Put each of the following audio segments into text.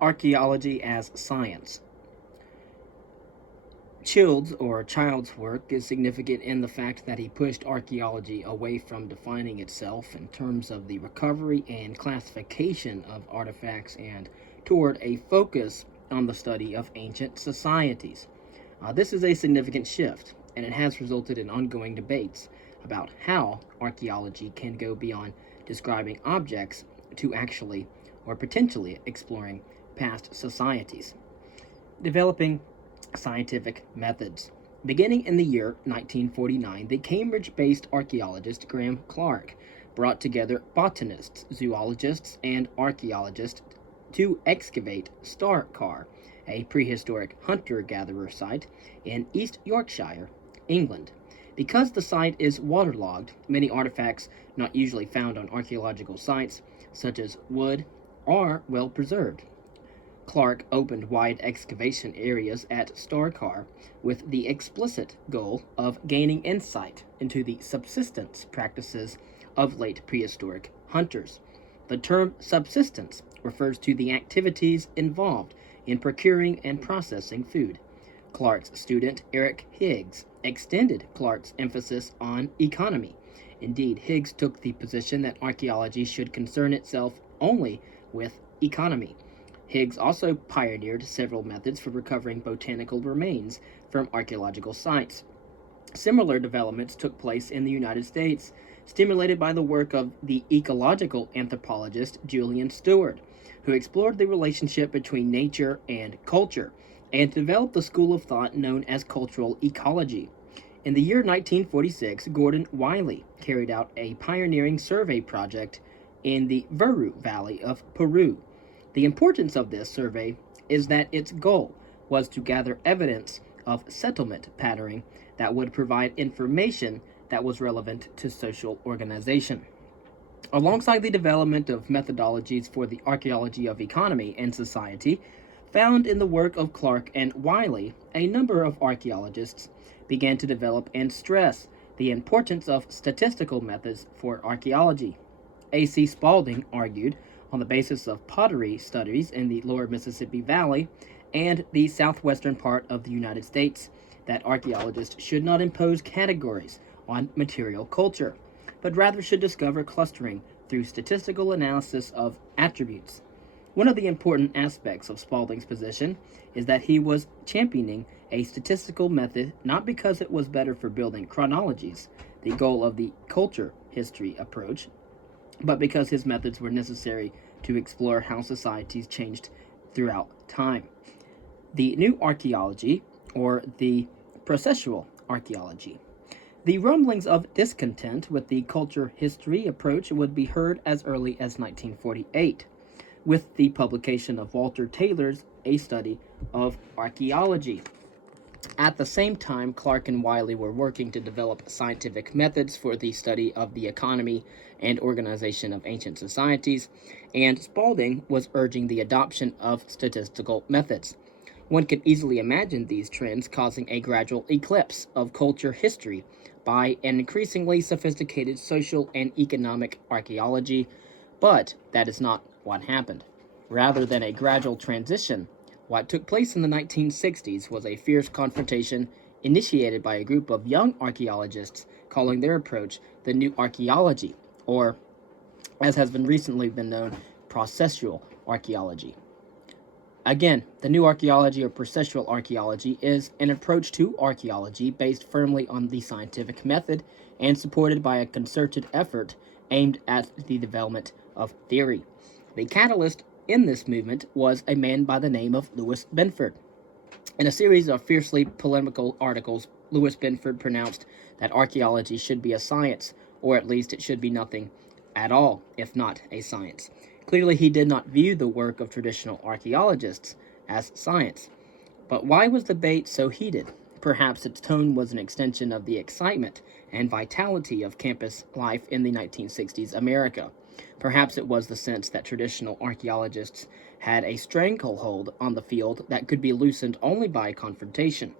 Archaeology as science. Child's work is significant in the fact that he pushed archaeology away from defining itself in terms of the recovery and classification of artifacts and toward a focus on the study of ancient societies. This is a significant shift, and it has resulted in ongoing debates about how archaeology can go beyond describing objects to actually or potentially exploring past societies. Developing scientific methods. Beginning in the year 1949, the Cambridge based archaeologist Graham Clark brought together botanists, zoologists, and archaeologists to excavate Starcar, a prehistoric hunter gatherer site in East Yorkshire, England. Because the site is waterlogged, many artifacts not usually found on archaeological sites, such as wood, are well preserved. Clark opened wide excavation areas at Starcar with the explicit goal of gaining insight into the subsistence practices of late prehistoric hunters. The term subsistence refers to the activities involved in procuring and processing food. Clark's student Eric Higgs extended Clark's emphasis on economy. Indeed, Higgs took the position that archaeology should concern itself only with economy. Higgs also pioneered several methods for recovering botanical remains from archaeological sites. Similar developments took place in the United States, stimulated by the work of the ecological anthropologist Julian Stewart, who explored the relationship between nature and culture, and developed the school of thought known as cultural ecology. In the year 1946, Gordon Wiley carried out a pioneering survey project in the Vuru Valley of Peru. The importance of this survey is that its goal was to gather evidence of settlement patterning that would provide information that was relevant to social organization. Alongside the development of methodologies for the archaeology of economy and society, found in the work of Clark and Wiley, a number of archaeologists began to develop and stress the importance of statistical methods for archaeology. A.C. Spalding argued, on the basis of pottery studies in the lower Mississippi Valley and the southwestern part of the United States, that archaeologists should not impose categories on material culture, but rather should discover clustering through statistical analysis of attributes. One of the important aspects of Spalding's position is that he was championing a statistical method not because it was better for building chronologies, the goal of the culture history approach, but because his methods were necessary to explore how societies changed throughout time. The new archaeology, or the processual archaeology. The rumblings of discontent with the culture history approach would be heard as early as 1948, with the publication of Walter Taylor's A Study of Archaeology. At the same time, Clark and Wiley were working to develop scientific methods for the study of the economy and organization of ancient societies, and Spalding was urging the adoption of statistical methods. One can easily imagine these trends causing a gradual eclipse of culture history by an increasingly sophisticated social and economic archaeology, but that is not what happened. Rather than a gradual transition, what took place in the 1960s was a fierce confrontation initiated by a group of young archaeologists calling their approach the New Archaeology, or, as has been recently been known, processual archaeology. Again, the New Archaeology or processual archaeology is an approach to archaeology based firmly on the scientific method and supported by a concerted effort aimed at the development of theory. The catalyst in this movement was a man by the name of Louis Binford. In a series of fiercely polemical articles, Louis Binford pronounced that archaeology should be a science, or at least it should be nothing at all, if not a science. Clearly, he did not view the work of traditional archaeologists as science. But why was the debate so heated? Perhaps its tone was an extension of the excitement and vitality of campus life in the 1960s America. Perhaps it was the sense that traditional archaeologists had a stranglehold on the field that could be loosened only by confrontation.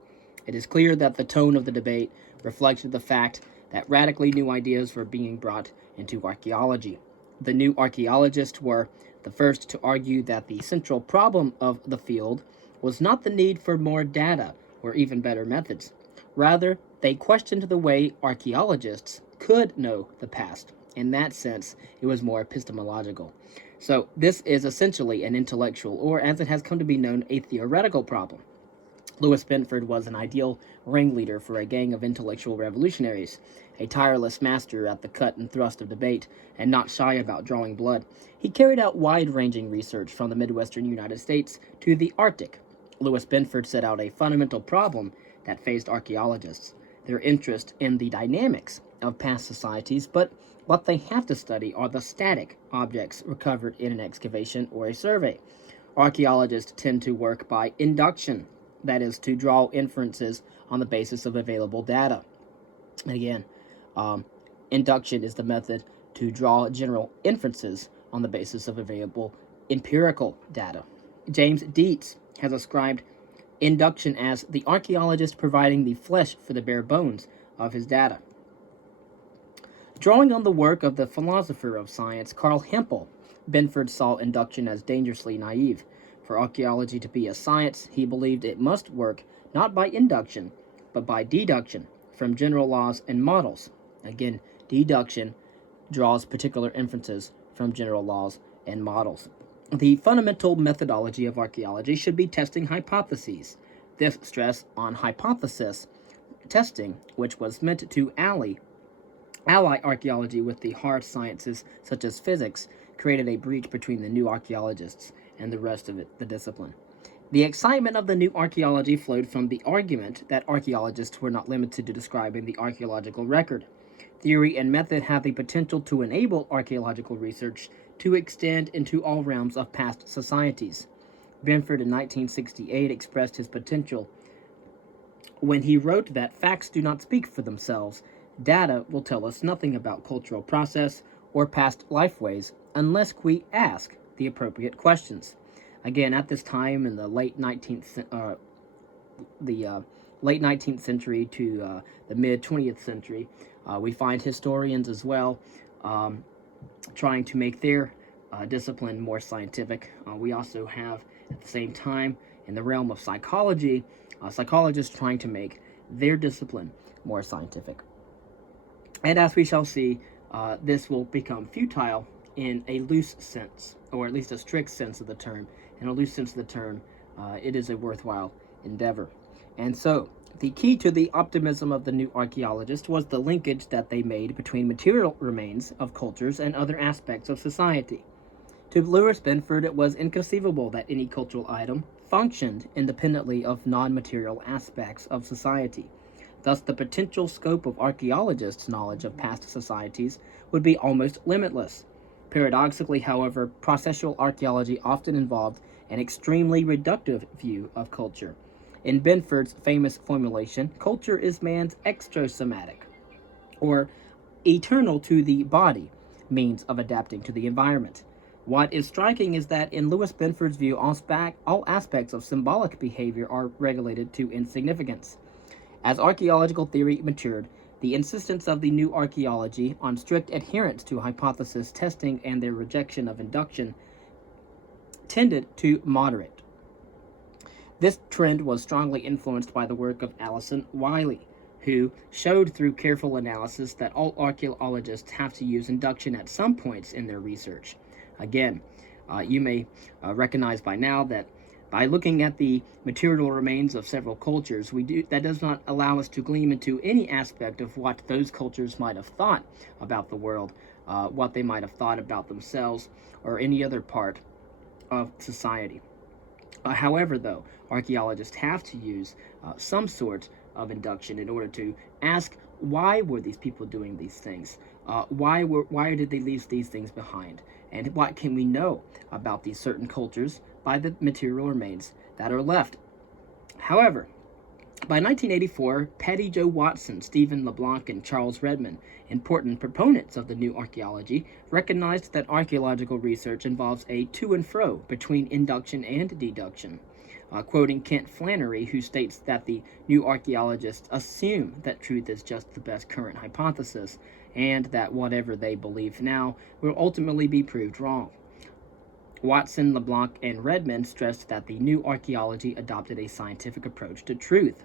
It is clear that the tone of the debate reflected the fact that radically new ideas were being brought into archaeology. The new archaeologists were The first to argue that the central problem of the field was not the need for more data or even better methods. Rather, they questioned the way archaeologists could know the past. In that sense, it was more epistemological. So, this is essentially an intellectual, or as it has come to be known, a theoretical problem. Louis Benford was an ideal ringleader for a gang of intellectual revolutionaries, a tireless master at the cut and thrust of debate, and not shy about drawing blood. He carried out wide-ranging research from the Midwestern United States to the Arctic. Louis Benford set out a fundamental problem that faced archaeologists: their interest in the dynamics of past societies, but what they have to study are the static objects recovered in an excavation or a survey. Archaeologists tend to work by induction, that is, to draw inferences on the basis of available data. And again, induction is the method to draw general inferences on the basis of available empirical data. James Dietz has ascribed induction as the archaeologist providing the flesh for the bare bones of his data. Drawing on the work of the philosopher of science Carl Hempel, Benford saw induction as dangerously naive. For archaeology to be a science, he believed it must work not by induction, but by deduction from general laws and models. Again, deduction draws particular inferences from general laws and models. The fundamental methodology of archaeology should be testing hypotheses. This stress on hypothesis testing, which was meant to ally archaeology with the hard sciences such as physics, created a breach between the new archaeologists and the rest of the discipline. The excitement of the new archaeology flowed from the argument that archaeologists were not limited to describing the archaeological record. Theory and method have the potential to enable archaeological research to extend into all realms of past societies. Benford in 1968 expressed his potential when he wrote that facts do not speak for themselves. Data will tell us nothing about cultural process or past lifeways unless we ask the appropriate questions. Again, at this time in the late 19th century to the mid 20th century, we find historians as well trying to make their discipline more scientific. We also have, at the same time, in the realm of psychology, psychologists trying to make their discipline more scientific. And as we shall see, this will become futile in a loose sense, or at least a strict sense of the term. In a loose sense of the term, it is a worthwhile endeavor. And so, the key to the optimism of the new archaeologists was the linkage that they made between material remains of cultures and other aspects of society. To Louis Benford, it was inconceivable that any cultural item functioned independently of non-material aspects of society. Thus, the potential scope of archaeologists' knowledge of past societies would be almost limitless. Paradoxically, however, processual archaeology often involved an extremely reductive view of culture. In Benford's famous formulation, culture is man's extrasomatic, or eternal to the body, means of adapting to the environment. What is striking is that in Louis Benford's view, all aspects of symbolic behavior are regulated to insignificance. As archaeological theory matured, the insistence of the new archaeology on strict adherence to hypothesis testing and their rejection of induction tended to moderate. This trend was strongly influenced by the work of Alison Wiley, who showed through careful analysis that all archaeologists have to use induction at some points in their research. Again, you may recognize by now that by looking at the material remains of several cultures, that does not allow us to glean into any aspect of what those cultures might have thought about the world, what they might have thought about themselves, or any other part of society. However, though, archaeologists have to use some sort of induction in order to ask, why were these people doing these things? Why did they leave these things behind? And what can we know about these certain cultures by the material remains that are left? However, by 1984, Patty Jo Watson, Stephen LeBlanc, and Charles Redmond, important proponents of the new archaeology, recognized that archaeological research involves a to and fro between induction and deduction. Quoting Kent Flannery, who states that the new archaeologists assume that truth is just the best current hypothesis, and that whatever they believe now will ultimately be proved wrong. Watson, LeBlanc, and Redmond stressed that the new archaeology adopted a scientific approach to truth.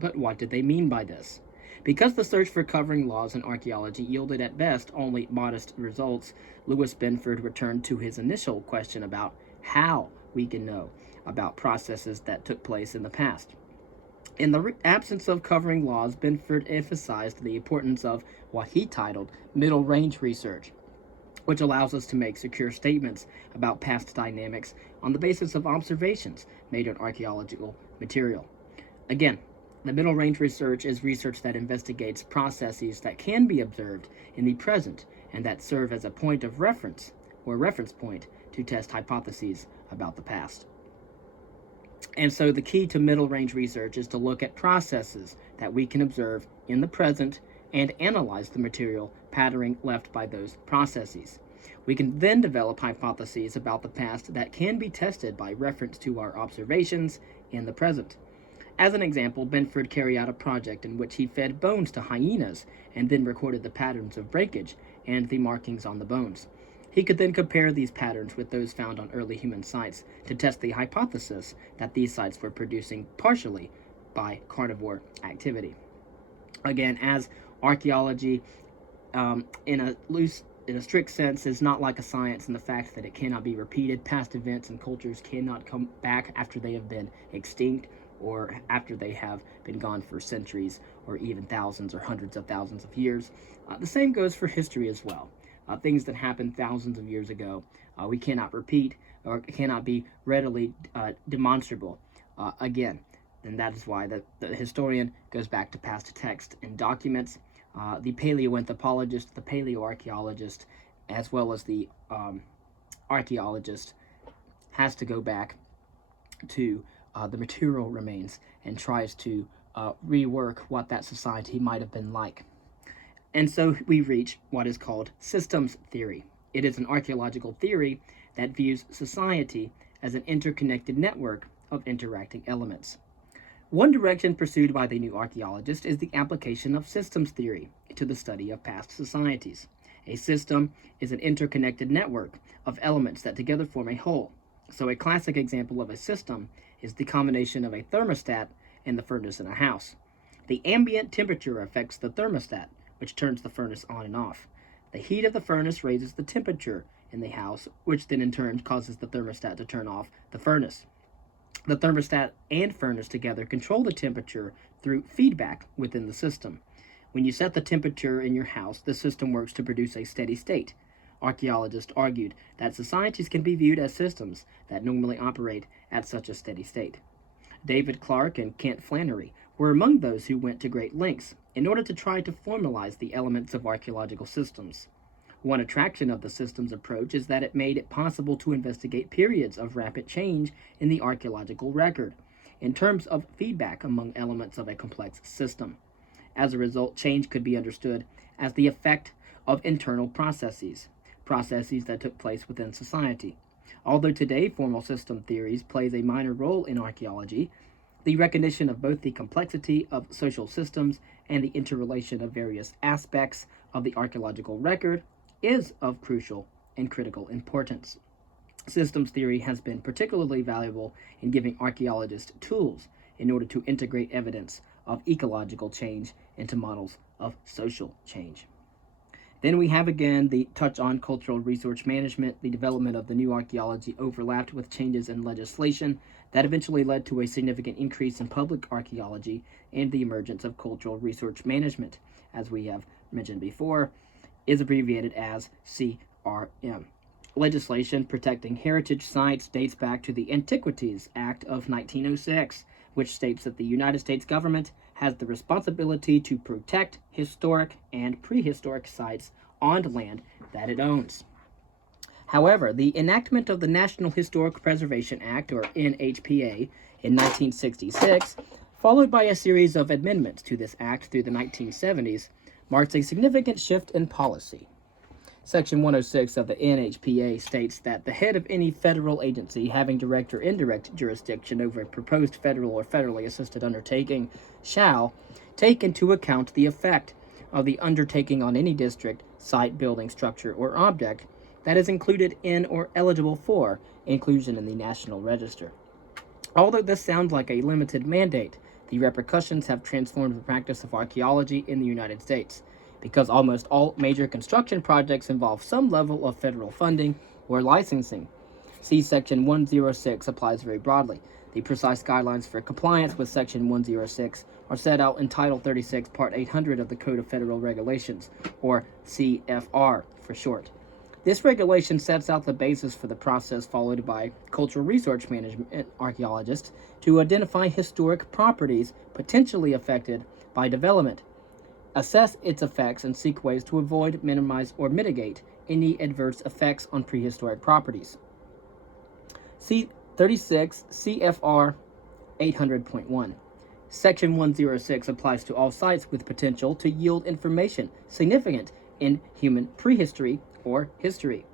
But what did they mean by this? Because the search for covering laws in archaeology yielded at best only modest results, Louis Benford returned to his initial question about how we can know about processes that took place in the past. In the absence of covering laws, Benford emphasized the importance of what he titled middle range research, which allows us to make secure statements about past dynamics on the basis of observations made on archaeological material. Again, the middle range research is research that investigates processes that can be observed in the present and that serve as a point of reference or reference point to test hypotheses about the past. And so the key to middle range research is to look at processes that we can observe in the present and analyze the material patterning left by those processes. We can then develop hypotheses about the past that can be tested by reference to our observations in the present. As an example, Benford carried out a project in which he fed bones to hyenas and then recorded the patterns of breakage and the markings on the bones. He could then compare these patterns with those found on early human sites to test the hypothesis that these sites were producing partially by carnivore activity. Again, as archaeology, in a strict sense, is not like a science in the fact that it cannot be repeated. Past events and cultures cannot come back after they have been extinct or after they have been gone for centuries or even thousands or hundreds of thousands of years. The same goes for history as well. Things that happened thousands of years ago, we cannot repeat or cannot be readily demonstrable again. And that is why the historian goes back to past text and documents. The paleoanthropologist, the paleoarchaeologist, as well as the archaeologist has to go back to the material remains and tries to rework what that society might have been like. And so we reach what is called systems theory. It is an archaeological theory that views society as an interconnected network of interacting elements. One direction pursued by the new archaeologist is the application of systems theory to the study of past societies. A system is an interconnected network of elements that together form a whole. So a classic example of a system is the combination of a thermostat and the furnace in a house. The ambient temperature affects the thermostat, which turns the furnace on and off. The heat of the furnace raises the temperature in the house, which then in turn causes the thermostat to turn off the furnace. The thermostat and furnace together control the temperature through feedback within the system. When you set the temperature in your house, the system works to produce a steady state. Archaeologists argued that societies can be viewed as systems that normally operate at such a steady state. David Clark and Kent Flannery were among those who went to great lengths in order to try to formalize the elements of archaeological systems. One attraction of the systems approach is that it made it possible to investigate periods of rapid change in the archaeological record, in terms of feedback among elements of a complex system. As a result, change could be understood as the effect of internal processes that took place within society. Although today formal system theories plays a minor role in archaeology, the recognition of both the complexity of social systems and the interrelation of various aspects of the archaeological record is of crucial and critical importance. Systems theory has been particularly valuable in giving archaeologists tools in order to integrate evidence of ecological change into models of social change. Then we have again the touch on cultural resource management. The development of the new archaeology overlapped with changes in legislation that eventually led to a significant increase in public archaeology and the emergence of cultural resource management, as we have mentioned before, is abbreviated as CRM. Legislation protecting heritage sites dates back to the Antiquities Act of 1906, which states that the United States government has the responsibility to protect historic and prehistoric sites on land that it owns. However, the enactment of the National Historic Preservation Act, or NHPA, in 1966, followed by a series of amendments to this act through the 1970s, marks a significant shift in policy. Section 106 of the NHPA states that the head of any federal agency having direct or indirect jurisdiction over a proposed federal or federally assisted undertaking shall take into account the effect of the undertaking on any district, site, building, structure, or object that is included in or eligible for inclusion in the National Register. Although this sounds like a limited mandate, the repercussions have transformed the practice of archaeology in the United States, because almost all major construction projects involve some level of federal funding or licensing. See Section 106 applies very broadly. The precise guidelines for compliance with Section 106 are set out in Title 36, Part 800 of the Code of Federal Regulations, or CFR for short. This regulation sets out the basis for the process followed by cultural resource management archaeologists to identify historic properties potentially affected by development, assess its effects, and seek ways to avoid, minimize, or mitigate any adverse effects on prehistoric properties. See 36 CFR 800.1. Section 106 applies to all sites with potential to yield information significant in human prehistory or history.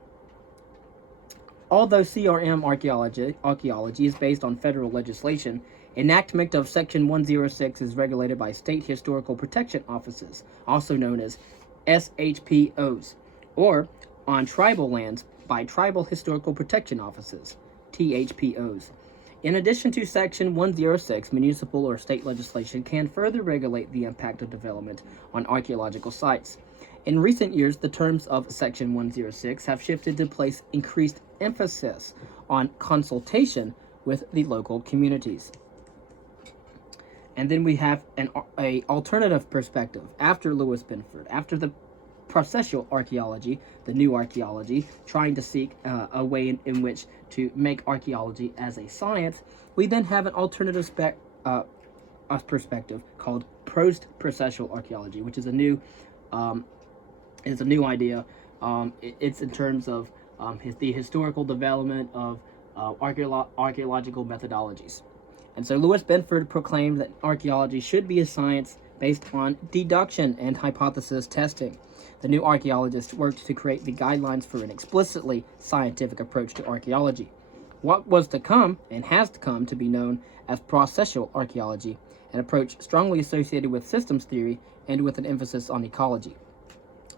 Although CRM archaeology is based on federal legislation, enactment of Section 106 is regulated by state historical protection offices, also known as SHPOs, or on tribal lands by tribal historical protection offices, THPOs. In addition to Section 106, municipal or state legislation can further regulate the impact of development on archaeological sites. In recent years, the terms of Section 106 have shifted to place increased emphasis on consultation with the local communities. And then we have an alternative perspective after Lewis Benford, after the processual archaeology, the new archaeology, trying to seek a way in which to make archaeology as a science. We then have an alternative perspective called post-processual archaeology, which is a new idea. It's in terms of the historical development of archaeological methodologies. And so Lewis Benford proclaimed that archaeology should be a science based on deduction and hypothesis testing. The new archaeologists worked to create the guidelines for an explicitly scientific approach to archaeology. What was to come and has come to be known as processual archaeology, an approach strongly associated with systems theory and with an emphasis on ecology.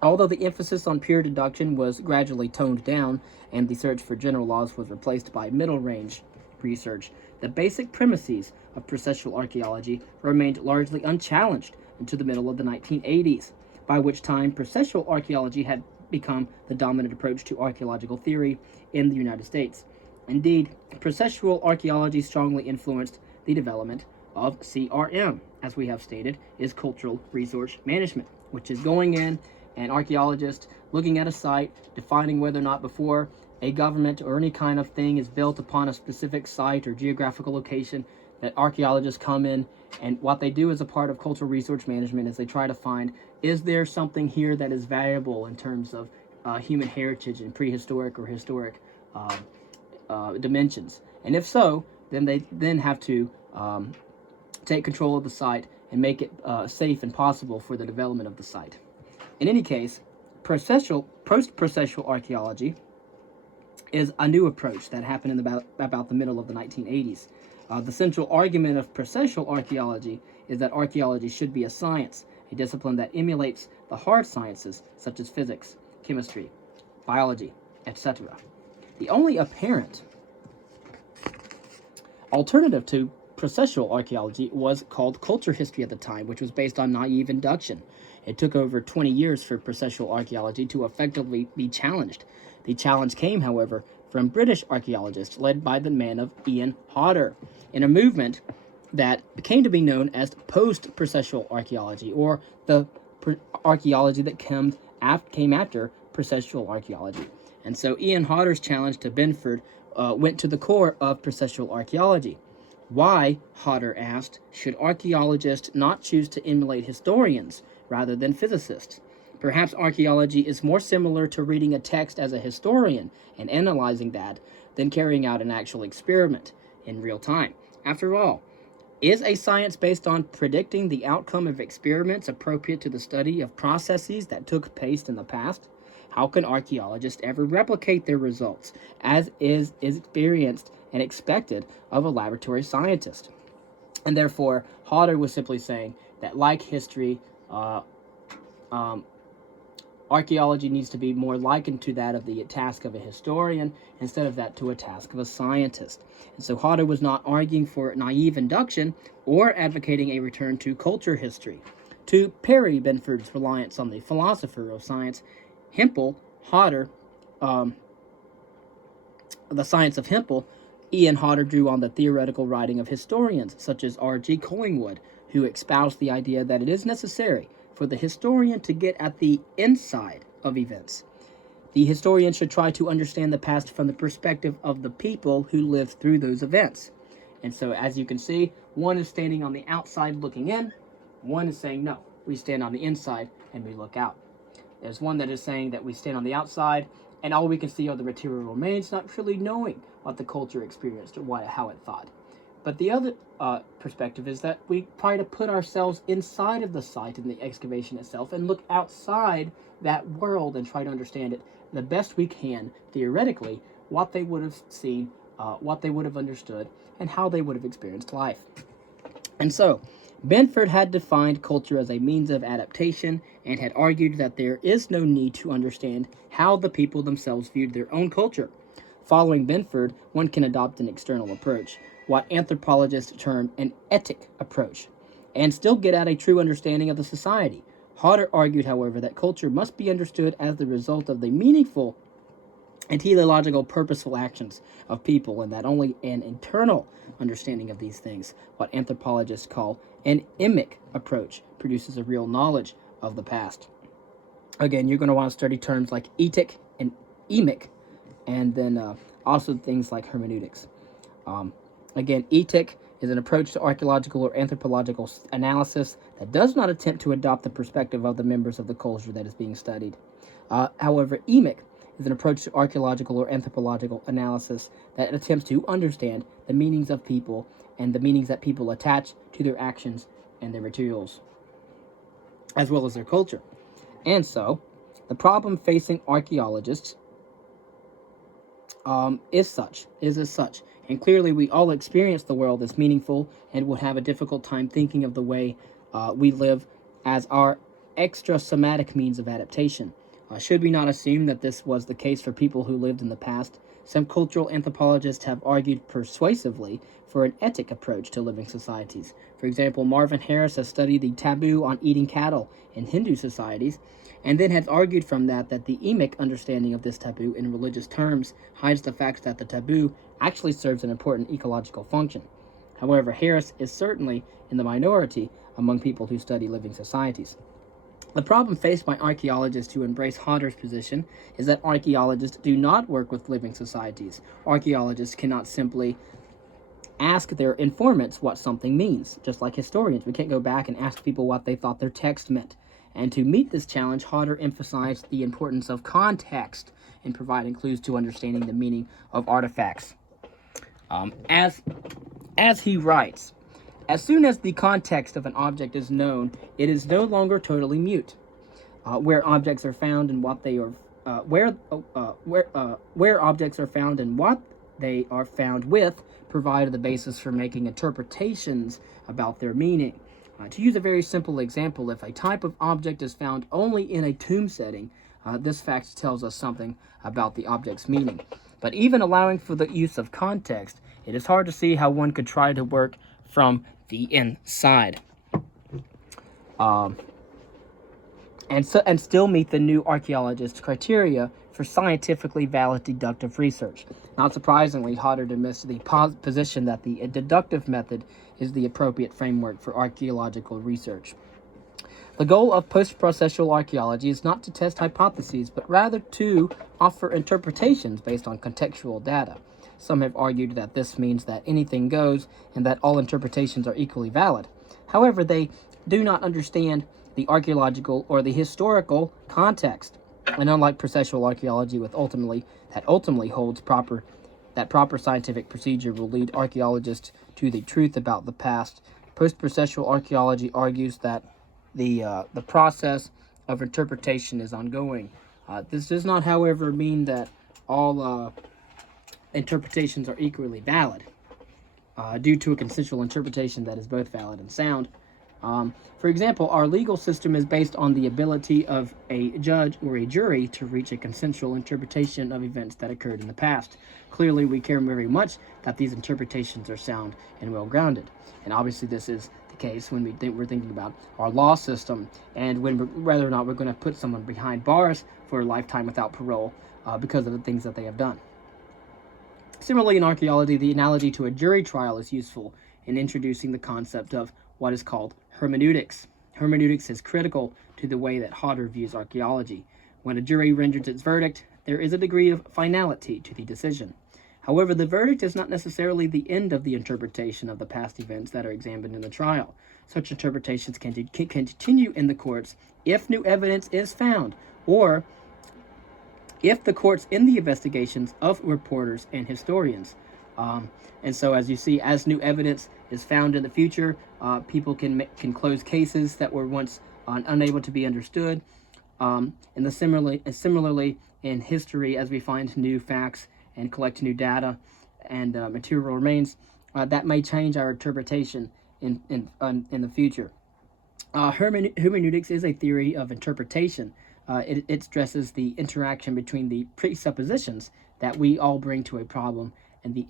Although the emphasis on pure deduction was gradually toned down and the search for general laws was replaced by middle-range research, the basic premises of processual archaeology remained largely unchallenged until the middle of the 1980s, by which time processual archaeology had become the dominant approach to archaeological theory in the United States. Indeed, processual archaeology strongly influenced the development of CRM, as we have stated, is cultural resource management, which is going in and archaeologists looking at a site, defining whether or not before a government or any kind of thing is built upon a specific site or geographical location, that archaeologists come in, and what they do as a part of cultural resource management is they try to find, is there something here that is valuable in terms of human heritage in prehistoric or historic dimensions? And if so, then they then have to take control of the site and make it safe and possible for the development of the site. In any case, post-processual archaeology is a new approach that happened in about the middle of the 1980s. The central argument of processual archaeology is that archaeology should be a science, a discipline that emulates the hard sciences such as physics, chemistry, biology, etc. The only apparent alternative to processual archaeology was called culture history at the time, which was based on naive induction. It took over 20 years for processual archaeology to effectively be challenged. The challenge came, however, from British archaeologists led by the man of Ian Hodder, in a movement that came to be known as post-processual archaeology, or the archaeology that came after processual archaeology. And so Ian Hodder's challenge to Benford went to the core of processual archaeology. Why, Hodder asked, should archaeologists not choose to emulate historians rather than physicists? Perhaps archaeology is more similar to reading a text as a historian and analyzing that than carrying out an actual experiment in real time. After all, is a science based on predicting the outcome of experiments appropriate to the study of processes that took place in the past? How can archaeologists ever replicate their results, as is experienced and expected of a laboratory scientist? And therefore, Hodder was simply saying that, like history, Archaeology needs to be more likened to that of the task of a historian instead of that to a task of a scientist. And so Hodder was not arguing for naive induction or advocating a return to culture history. To parry Benford's reliance on the philosopher of science, Hempel, Hodder, the science of Hempel, Ian Hodder drew on the theoretical writing of historians such as R.G. Collingwood, who espoused the idea that it is necessary for the historian to get at the inside of events. The historian should try to understand the past from the perspective of the people who lived through those events. And so, as you can see, one is standing on the outside looking in, one is saying, no, we stand on the inside and we look out. There's one that is saying that we stand on the outside and all we can see are the material remains, not truly knowing what the culture experienced or how it thought. But the other perspective is that we try to put ourselves inside of the site and the excavation itself and look outside that world and try to understand it the best we can, theoretically, what they would have seen, what they would have understood, and how they would have experienced life. And so, Benford had defined culture as a means of adaptation and had argued that there is no need to understand how the people themselves viewed their own culture. Following Benford, one can adopt an external approach, what anthropologists term an etic approach, and still get at a true understanding of the society. Hodder argued, however, that culture must be understood as the result of the meaningful and teleological purposeful actions of people, and that only an internal understanding of these things, what anthropologists call an emic approach, produces a real knowledge of the past. Again, you're going to want to study terms like etic and emic, and then also things like hermeneutics. Again, etic is an approach to archaeological or anthropological analysis that does not attempt to adopt the perspective of the members of the culture that is being studied. However, emic is an approach to archaeological or anthropological analysis that attempts to understand the meanings of people and the meanings that people attach to their actions and their materials, as well as their culture. And so, the problem facing archaeologists is as such. And clearly, we all experience the world as meaningful and would have a difficult time thinking of the way we live as our extra-somatic means of adaptation. Should we not assume that this was the case for people who lived in the past? Some cultural anthropologists have argued persuasively for an etic approach to living societies. For example, Marvin Harris has studied the taboo on eating cattle in Hindu societies, and then has argued from that the emic understanding of this taboo in religious terms hides the fact that the taboo actually serves an important ecological function. However, Harris is certainly in the minority among people who study living societies. The problem faced by archaeologists who embrace Hodder's position is that archaeologists do not work with living societies. Archaeologists cannot simply ask their informants what something means, just like historians. We can't go back and ask people what they thought their text meant. And to meet this challenge, Hodder emphasized the importance of context in providing clues to understanding the meaning of artifacts. As he writes, as soon as the context of an object is known, it is no longer totally mute. Where objects are found and what they are, where objects are found and what they are found with, provide the basis for making interpretations about their meaning. To use a very simple example, if a type of object is found only in a tomb setting, this fact tells us something about the object's meaning. But even allowing for the use of context, it is hard to see how one could try to work from the inside and still meet the new archaeologist criteria for scientifically valid deductive research. Not surprisingly, Hodder dismissed the position that the deductive method is the appropriate framework for archaeological research. The goal of post-processual archaeology is not to test hypotheses, but rather to offer interpretations based on contextual data. Some have argued that this means that anything goes and that all interpretations are equally valid. However, they do not understand the archaeological or the historical context. And unlike processual archaeology, that ultimately holds proper scientific procedure will lead archaeologists to the truth about the past, post-processual archaeology argues that the process of interpretation is ongoing. This does not, however, mean that all interpretations are equally valid. Due to a consensual interpretation that is both valid and sound, For example, our legal system is based on the ability of a judge or a jury to reach a consensual interpretation of events that occurred in the past. Clearly, we care very much that these interpretations are sound and well grounded. And obviously, this is the case when we're thinking about our law system and whether or not we're going to put someone behind bars for a lifetime without parole because of the things that they have done. Similarly, in archaeology, the analogy to a jury trial is useful in introducing the concept of what is called hermeneutics. Hermeneutics is critical to the way that Hodder views archaeology. When a jury renders its verdict, there is a degree of finality to the decision. However, the verdict is not necessarily the end of the interpretation of the past events that are examined in the trial. Such interpretations can continue in the courts if new evidence is found, or if the courts end the investigations of reporters and historians. And so, as you see, as new evidence is found in the future, people can close cases that were once unable to be understood. And similarly, in history, as we find new facts and collect new data and material remains, that may change our interpretation in the future. Hermeneutics is a theory of interpretation. It stresses the interaction between the presuppositions that we all bring to a problem and the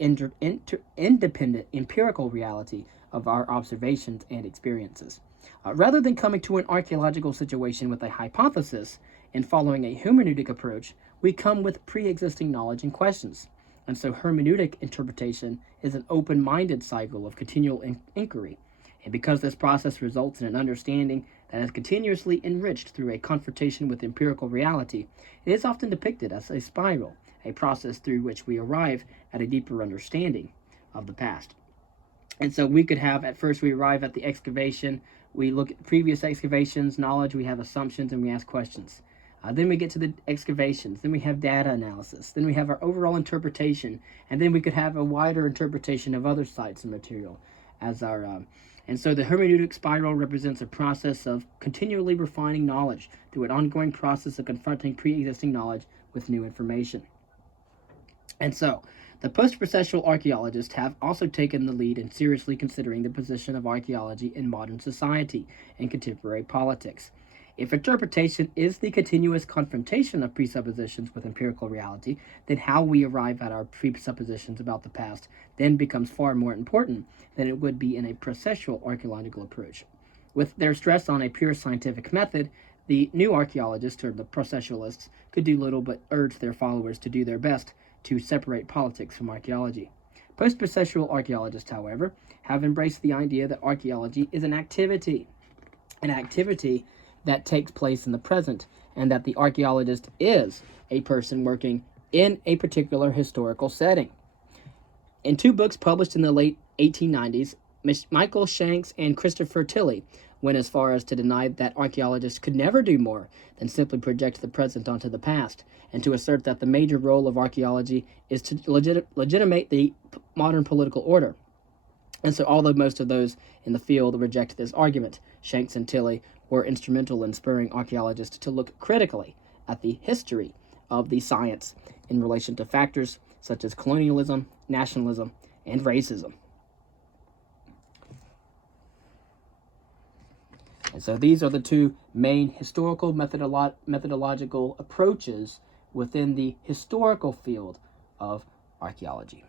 independent empirical reality of our observations and experiences. Rather than coming to an archaeological situation with a hypothesis and following a hermeneutic approach, we come with pre-existing knowledge and questions. And so hermeneutic interpretation is an open-minded cycle of continual inquiry. And because this process results in an understanding that is continuously enriched through a confrontation with empirical reality, it is often depicted as a spiral, a process through which we arrive at a deeper understanding of the past. And so we could have, at first we arrive at the excavation, we look at previous excavations, knowledge, we have assumptions, and we ask questions. Then we get to the excavations, then we have data analysis, then we have our overall interpretation, and then we could have a wider interpretation of other sites and material as our and so the hermeneutic spiral represents a process of continually refining knowledge through an ongoing process of confronting pre-existing knowledge with new information. And so, the post-processual archaeologists have also taken the lead in seriously considering the position of archaeology in modern society and contemporary politics. If interpretation is the continuous confrontation of presuppositions with empirical reality, then how we arrive at our presuppositions about the past then becomes far more important than it would be in a processual archaeological approach. With their stress on a pure scientific method, the new archaeologists, or the processualists, could do little but urge their followers to do their best to separate politics from archaeology. Post-processual archaeologists, however, have embraced the idea that archaeology is an activity that takes place in the present, and that the archaeologist is a person working in a particular historical setting. In two books published in the late 1890s, Michael Shanks and Christopher Tilley went as far as to deny that archaeologists could never do more than simply project the present onto the past, and to assert that the major role of archaeology is to legitimate the modern political order. And so, although most of those in the field reject this argument, Shanks and Tilley were instrumental in spurring archaeologists to look critically at the history of the science in relation to factors such as colonialism, nationalism, and racism. And so these are the two main historical methodological approaches within the historical field of archaeology.